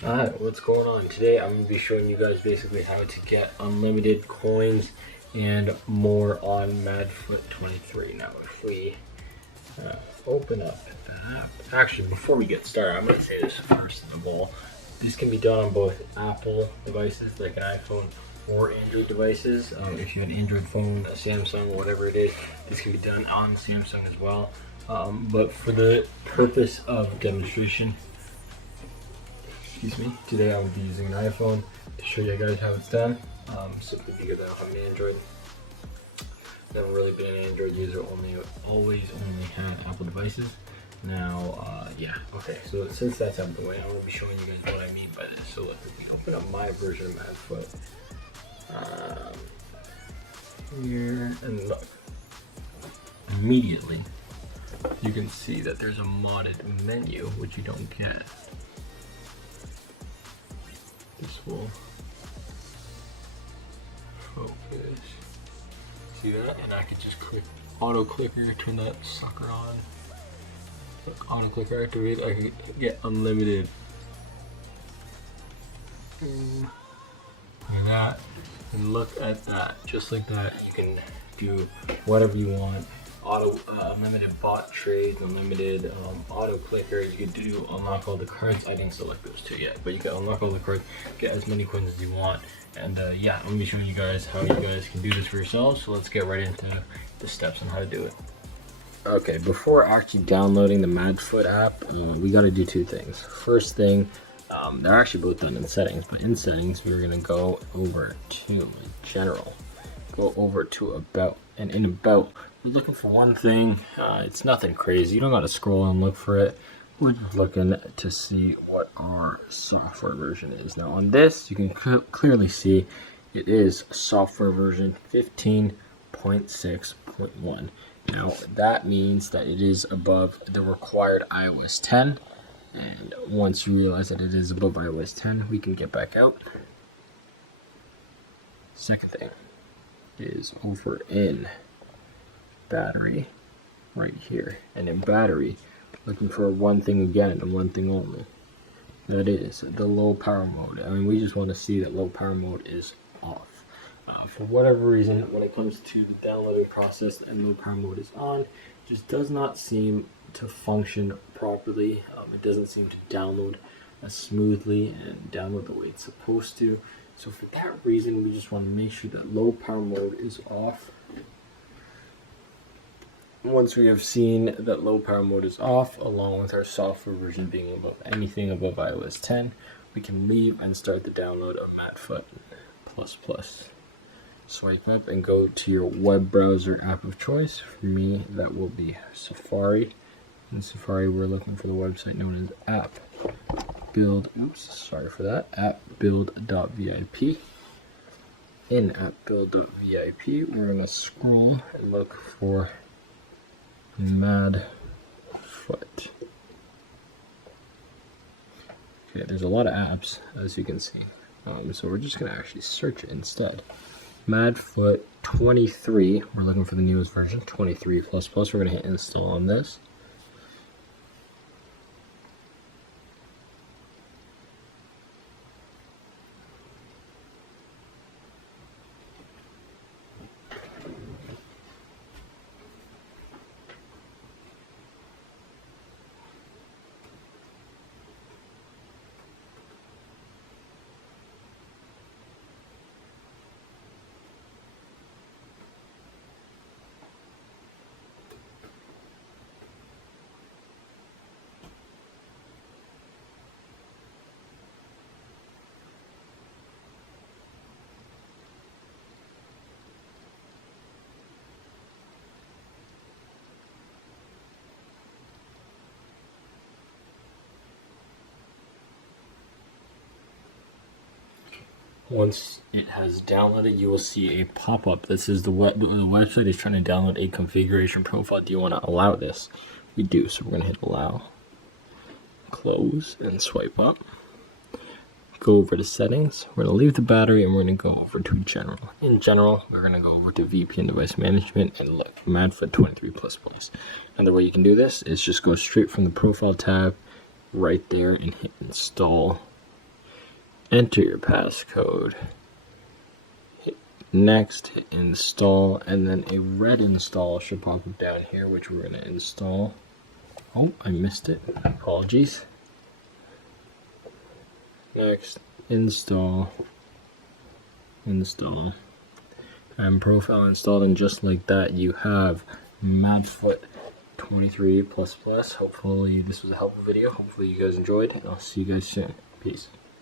Alright, what's going on? Today I'm going to be showing you guys basically how to get unlimited coins and more on MADFUT 23. Now if we open up the app, actually before we get started, I'm going to say this first of all. This can be done on both Apple devices like an iPhone or Android devices. If you have an Android phone, a Samsung, whatever it is, this can be done on Samsung as well. But for the purpose of demonstration, today I will be using an iPhone to show you guys how it's done. Simply because I don't have an Android. Never really been an Android user, always only had Apple devices. Now, okay, so since that's out of the way, I'm going to be showing you guys what I mean by this. So let's open up my version of MADFUT. Here, and look. Immediately, you can see that there's a modded menu, which you don't get. This will focus. See that? And I could just click auto clicker, turn that sucker on. Click auto clicker activate. I can get unlimited. Look at that. And look at that. Just like that, you can do whatever you want. Unlimited bot trades, unlimited auto clicker. You can do unlock all the cards. I didn't select those two yet, but you can unlock all the cards, get as many coins as you want. And yeah, I'm gonna be showing you guys how you guys can do this for yourselves. So let's get right into the steps on how to do it. Okay, before actually downloading the MADFUT app, we got to do two things. First thing, they're actually both done in settings, but in settings we're gonna go over to general, go over to about, and in about, we're looking for one thing. It's nothing crazy. You don't got to scroll and look for it. We're just looking to see what our software version is. Now on this, you can clearly see it is software version 15.6.1. Now that means that it is above the required iOS 10. And once you realize that it is above iOS 10, we can get back out. Second thing is over in battery right here, and in battery looking for one thing again and one thing only, that is the low power mode. I mean, we just want to see that low power mode is off. For whatever reason, when it comes to the downloading process and low power mode is on, it just does not seem to function properly. It doesn't seem to download as smoothly and download the way it's supposed to. So for that reason, we just want to make sure that low power mode is off. Once we have seen that low power mode is off, along with our software version being above anything above iOS 10, we can leave and start the download of MADFUT++. Swipe up and go to your web browser app of choice. For me, that will be Safari. In Safari, we're looking for the website known as appbuild.vip. In appbuild.vip, we're going to scroll and look for MADFUT. Okay, there's a lot of apps, as you can see. So we're just going to actually search it instead. MADFUT 23. We're looking for the newest version, 23++. We're going to hit install on this. Once it has downloaded, you will see a pop-up. This is the website is trying to download a configuration profile. Do you want to allow this? We do, so we're going to hit allow, close, and swipe up. Go over to settings. We're going to leave the battery and we're going to go over to general. In general, we're going to go over to VPN device management and look, MADFUT 23++. And the way you can do this is just go straight from the profile tab right there and hit install enter your passcode, hit next, hit install, and then a red install should pop up down here, which we're going to install. Oh, I missed it. Apologies. Next, install, install, and profile installed, and just like that, you have MADFUT 23++. Hopefully this was a helpful video. Hopefully you guys enjoyed, and I'll see you guys soon. Peace.